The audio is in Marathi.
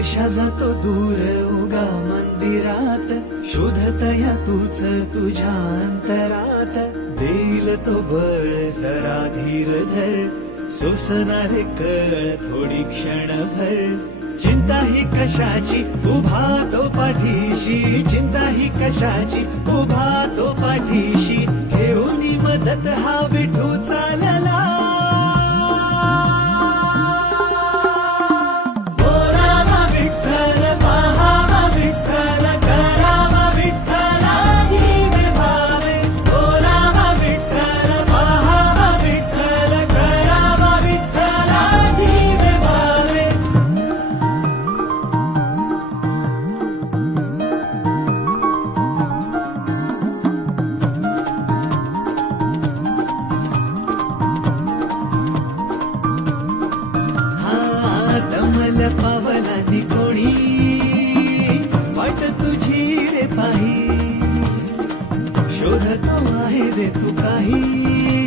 कशा जातो दूर उगा मंदिरात, शोधतया तूच तुझ्या अंतरात. देईल तो बळ जरा धीर धर, सोसणारे कळ थोडी क्षणभर. चिंता ही कशाची उभा तो पाठीशी, चिंता ही कशाची उभा तो पाठीशी. घेऊन मदत हा विठू चालला. बोलावा विठ्ठल, पाहावा विठ्ठल, करावा विठ्ठल जीव भावे. बोलावा विठ्ठल, पाहावा विठ्ठल, करावा विठ्ठल जीव भावे. दमल पावलानी कोणी, वाट तुझी रे पाही. शोधतो आहे जे तू काही.